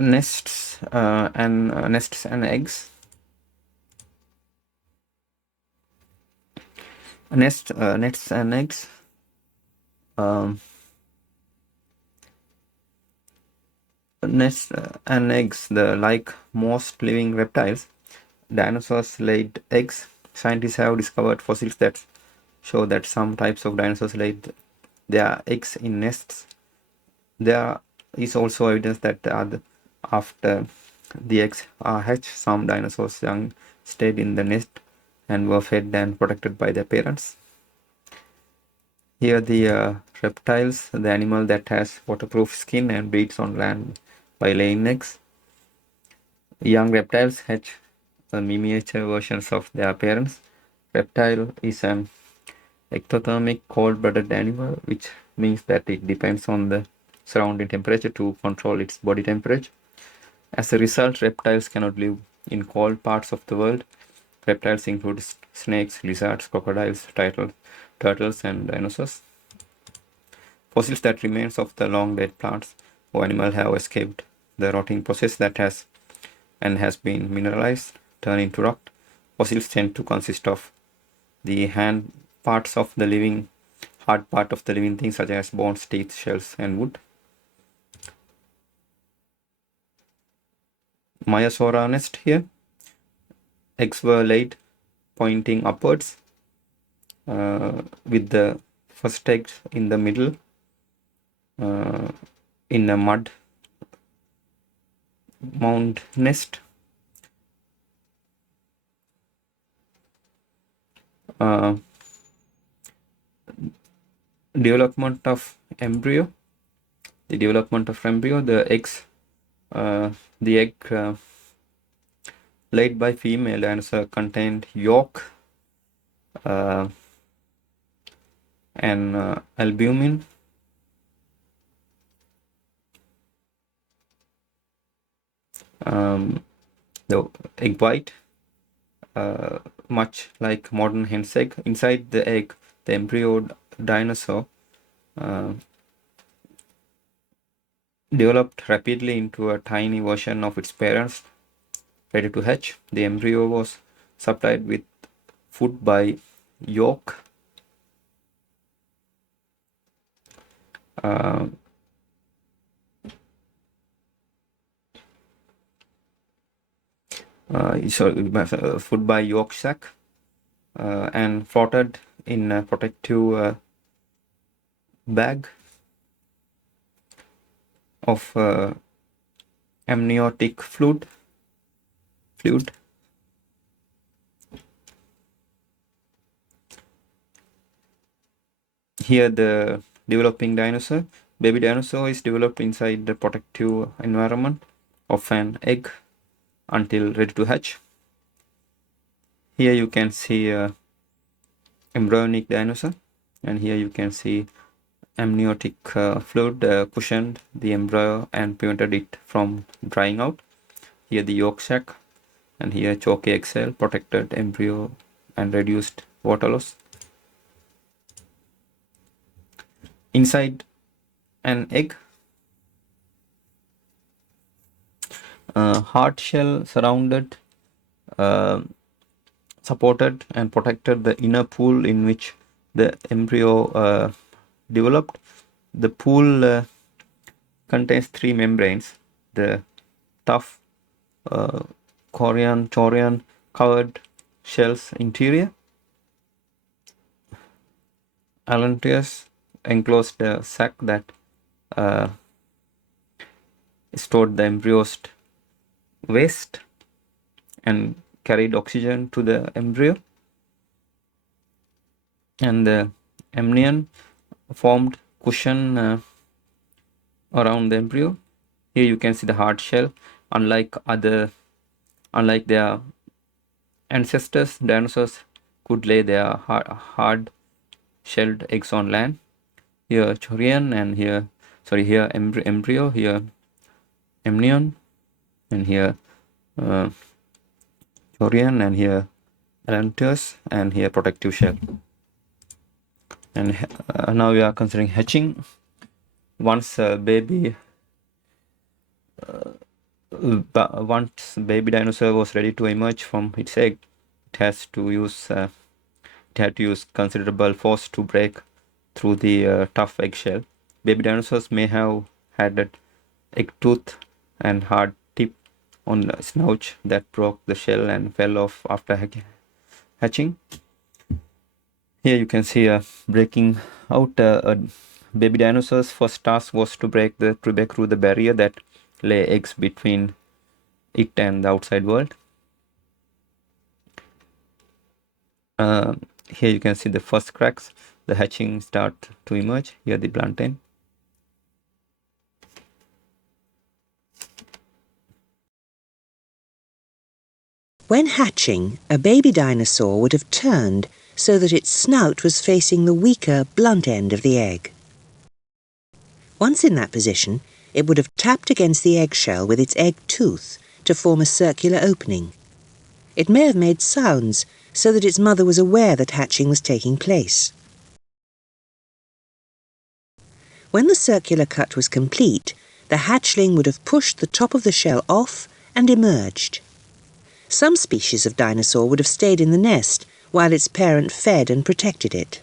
nests and eggs. Nests and eggs. Um, Nests and eggs. Like most living reptiles, dinosaurs laid eggs. Scientists have discovered fossils that show that some types of dinosaurs laid their eggs in nests. There is also evidence that after the eggs are hatched, some dinosaurs young stayed in the nest and were fed and protected by their parents. Here the reptiles, the animal that has waterproof skin and breeds on land by laying eggs. Young reptiles hatch miniature versions of their parents. Reptile is an ectothermic cold-blooded animal, which means that it depends on the surrounding temperature to control its body temperature. As a result, reptiles cannot live in cold parts of the world. Reptiles include snakes, lizards, crocodiles, turtles, and dinosaurs. Fossils that remains of the long-dead plants or animal have escaped the rotting process that has been mineralized, turned into rock. Fossils tend to consist of the hand parts of the living, hard part of the living things such as bones, teeth, shells, and wood. Maiasaura nest here. Eggs were laid pointing upwards, with the first egg in the middle, in a mud mound nest. Development of embryo. The eggs, the egg laid by female dinosaur contained yolk and albumin. The egg white, much like modern hen's egg. Inside the egg, the embryo dinosaur developed rapidly into a tiny version of its parents, ready to hatch. The embryo was supplied with food by yolk. Food by yolk sac, and floated in a protective bag of amniotic fluid. Here the developing dinosaur. Baby dinosaur is developed inside the protective environment of an egg until ready to hatch. Here you can see embryonic dinosaur, and here you can see amniotic fluid cushioned the embryo and prevented it from drying out. Here the yolk sac, and here chalky egg cell protected embryo and reduced water loss. Inside an egg, hard shell surrounded, supported and protected the inner pool in which the embryo developed. The pool contains three membranes: the tough chorion covered shell's interior, allantois enclosed the sac that stored the embryo's waste and carried oxygen to the embryo, and the amnion formed cushion around the embryo. Here you can see the hard shell. Unlike their ancestors, dinosaurs could lay their hard shelled eggs on land. Here chorion, and here embryo, here amnion, and here chorion, and here allantois, and here protective shell. And now we are considering hatching. Once a baby Once baby dinosaur was ready to emerge from its egg, it has to use it had to use considerable force to break through the tough eggshell. Baby dinosaurs may have had an egg tooth and hard tip on the snout that broke the shell and fell off after hatching. Here you can see breaking out a baby dinosaur's first task was to break through the barrier that lay eggs between it and the outside world. Uh, Here you can see the first cracks. The hatching start to emerge. Here the plantain. When hatching, a baby dinosaur would have turned so that its snout was facing the weaker, blunt end of the egg. Once in that position, it would have tapped against the eggshell with its egg tooth to form a circular opening. It may have made sounds so that its mother was aware that hatching was taking place. When the circular cut was complete, the hatchling would have pushed the top of the shell off and emerged. Some species of dinosaur would have stayed in the nest while its parent fed and protected it.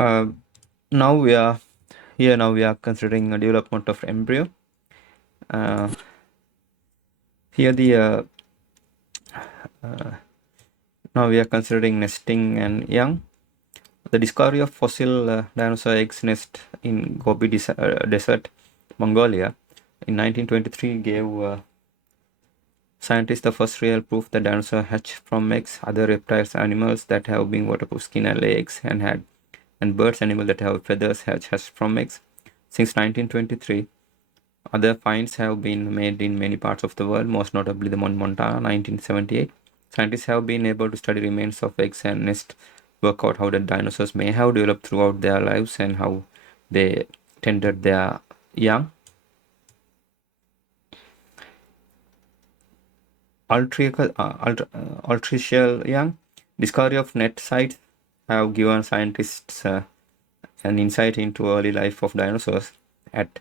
Uh, Now we are considering a development of embryo. Here the Now we are considering nesting and young. The discovery of fossil dinosaur eggs nest in Gobi Desert, Mongolia, in 1923 gave scientists the first real proof that dinosaurs hatch from eggs. Other reptiles, animals that have been waterproof skin and lay eggs, and birds, animals that have feathers hatch from eggs. Since 1923, other finds have been made in many parts of the world, most notably the Montana, 1978. Scientists have been able to study remains of eggs and nests, work out how the dinosaurs may have developed throughout their lives and how they tended their young. Altricial young. Discovery of net sites have given scientists an insight into early life of dinosaurs. At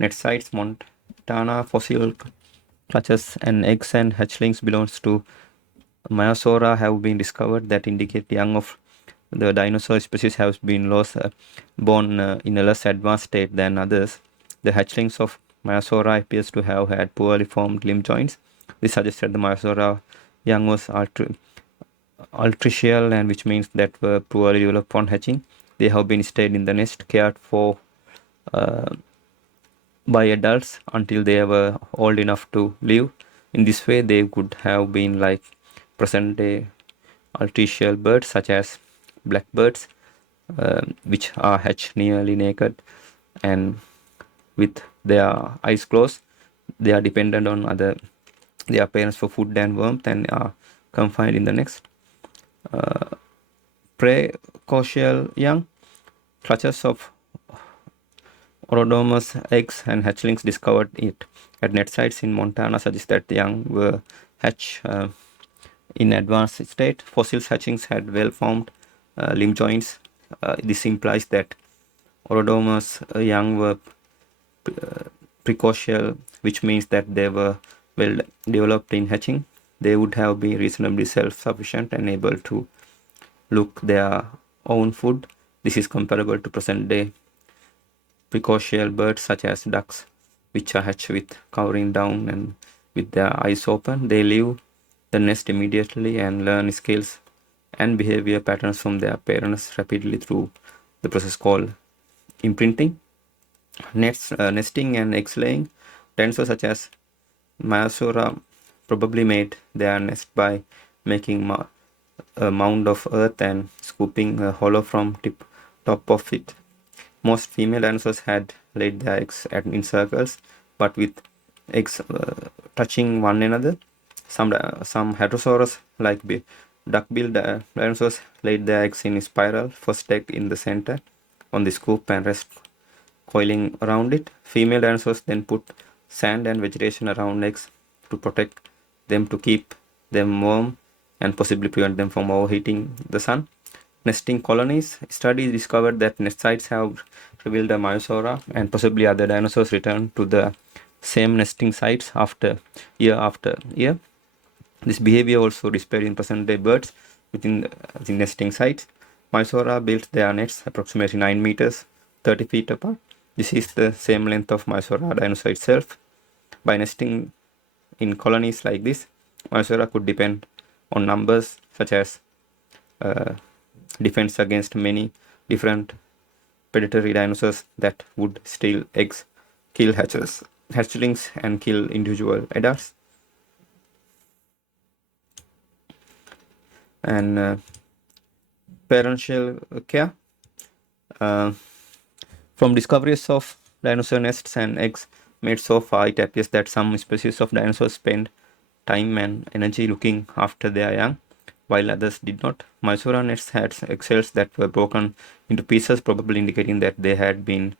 net sites, Montana, fossil clutches and eggs and hatchlings belongs to Myosaura have been discovered that indicate young of the dinosaur species have been born in a less advanced state than others. The hatchlings of Myosaura appears to have had poorly formed limb joints. This suggests that the Myosaura young was altricial, and which means that were poorly developed upon hatching. They have been stayed in the nest, cared for by adults until they were old enough to live. In this way, they could have been like present-day altricial birds such as blackbirds, which are hatched nearly naked and with their eyes closed. They are dependent on their parents for food and warmth and are confined in the nest. Precocial young, clutches of Orodomus eggs and hatchlings discovered it at net sites in Montana suggest that the young were hatched in advanced state. Fossil hatchlings had well-formed limb joints. This implies that Orodomus young were precocial, which means that they were well developed in hatching, they would have been reasonably self-sufficient and able to look their own food. This is comparable to present-day precocial birds such as ducks, which are hatched with covering down and with their eyes open. They leave the nest immediately and learn skills and behavior patterns from their parents rapidly through the process called imprinting. Nesting and egg laying. Dinosaurs such as Maiasaura probably made their nest by making a mound of earth and scooping a hollow from top of it. Most female dinosaurs had laid their eggs in circles, but with eggs touching one another. Some heterosaurus, like duck-billed dinosaurs, laid their eggs in a spiral, first egg in the center on the scoop and rest coiling around it. Female dinosaurs then put sand and vegetation around eggs to protect them, to keep them warm and possibly prevent them from overheating the sun. Nesting colonies. Studies discovered that nest sites have revealed the Maiasaura and possibly other dinosaurs return to the same nesting sites after year. This behavior also displayed in present-day birds within the nesting sites. Maiasaura built their nests approximately 9 meters, 30 feet apart. This is the same length of Maiasaura dinosaur itself. By nesting in colonies like this, Maiasaura could depend on numbers such as defense against many different predatory dinosaurs that would steal eggs, kill hatchlings, and kill individual adults. And parental care. From discoveries of dinosaur nests and eggs made so far, it appears that some species of dinosaurs spend time and energy looking after their young, while others did not. Maiasaura nests had eggshells that were broken into pieces, probably indicating that they had been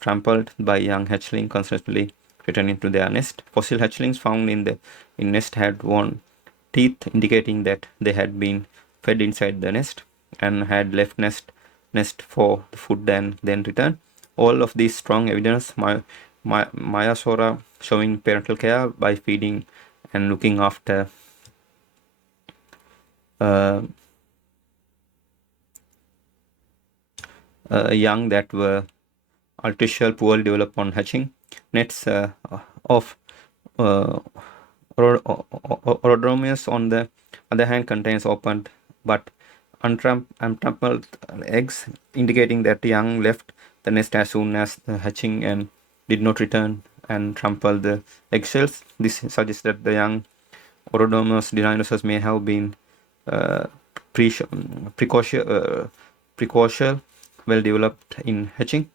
trampled by young hatchlings constantly returning to their nest. Fossil hatchlings found in nest had worn teeth, indicating that they had been fed inside the nest and had left nest for food and then returned. All of these strong evidence, Maiasaura showing parental care by feeding and looking after young that were artificial poorly developed on hatching. Nets of Orodromius, on the other hand, contains opened but untrampled eggs, indicating that the young left the nest as soon as the hatching and did not return and trample the eggshells. This suggests that the young Orodromius dinosaurs may have been precocial, well developed in hatching.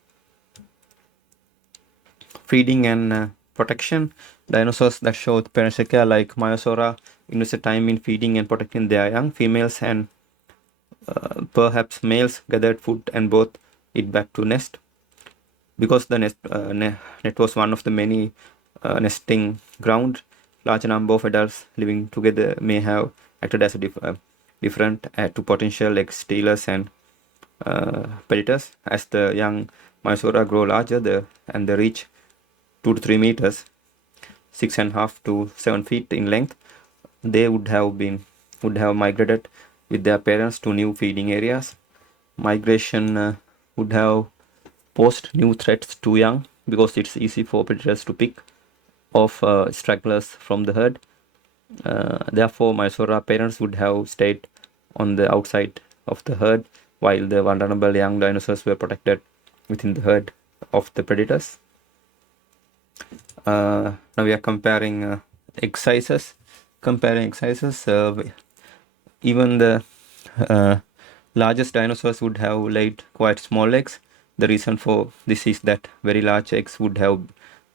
Feeding and protection. Dinosaurs that show parental care, like Maiasaura, invested time in feeding and protecting their young. Females and perhaps males gathered food and brought it back to nest. Because the net was one of the many nesting ground, large number of adults living together may have acted as a different to potential egg stealers and predators. As the young Maiasaura grow larger and they reach 2 to 3 meters, 6.5 to 7 feet in length, they would have migrated with their parents to new feeding areas. Migration would have posed new threats to young because it's easy for predators to pick off stragglers from the herd. Therefore, Maiasaura parents would have stayed on the outside of the herd while the vulnerable young dinosaurs were protected within the herd of the predators. Now we are comparing egg sizes. Even the largest dinosaurs would have laid quite small eggs. The reason for this is that very large eggs would have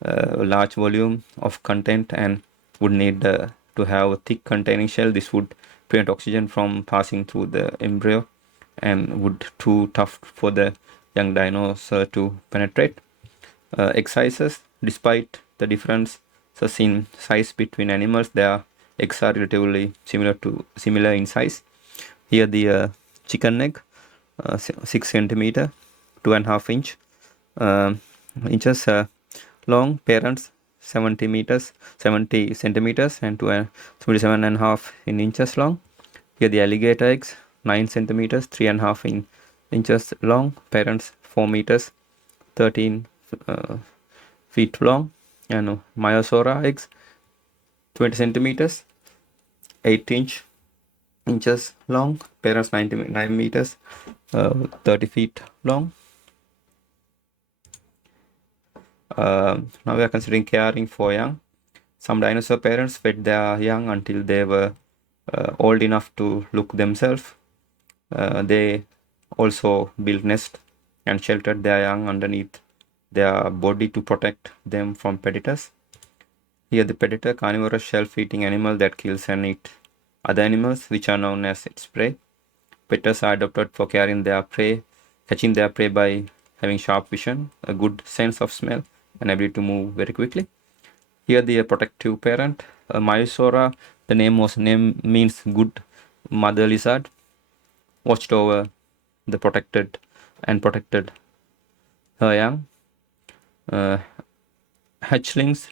a large volume of content and would need to have a thick containing shell. This would prevent oxygen from passing through the embryo and would too tough for the young dinosaur to penetrate. Egg sizes. Despite the differences in size between animals, their eggs are relatively similar in size. Here the chicken egg, 6 centimeter, 2.5 inches long. Parents 70 centimeters and 27.5 in inches long. Here the alligator eggs, 9 centimeters, 3.5 inches long. Parents 4 meters, 13 feet long. And Myosora eggs, 20 centimeters, 8 inches long. Parents 9 meters, 30 feet long. Now we are considering caring for young. Some dinosaur parents fed their young until they were old enough to look themselves. They also built nests and sheltered their young underneath their body to protect them from predators. Here the predator, carnivorous shelf-eating animal that kills and eats other animals, which are known as its prey. Predators are adopted for catching their prey by having sharp vision, a good sense of smell, and ability to move very quickly. Here the protective parent, Myosora, the name means good mother lizard, watched over the protected her young. Hatchlings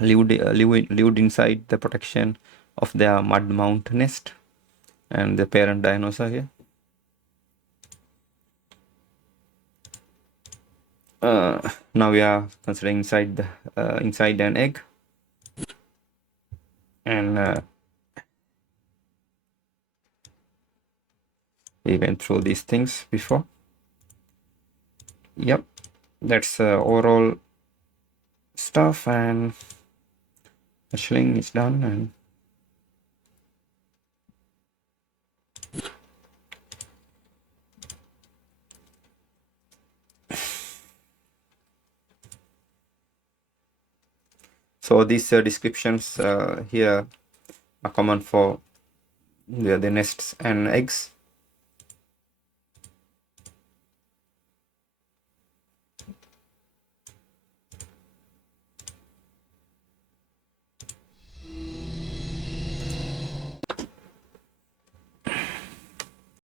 lived inside the protection of their mud mount nest, and the parent dinosaur here. Now we are considering inside an egg, and we went through these things before. Yep, that's overall stuff, and hatchling is done. And so these descriptions here are common for the nests and eggs.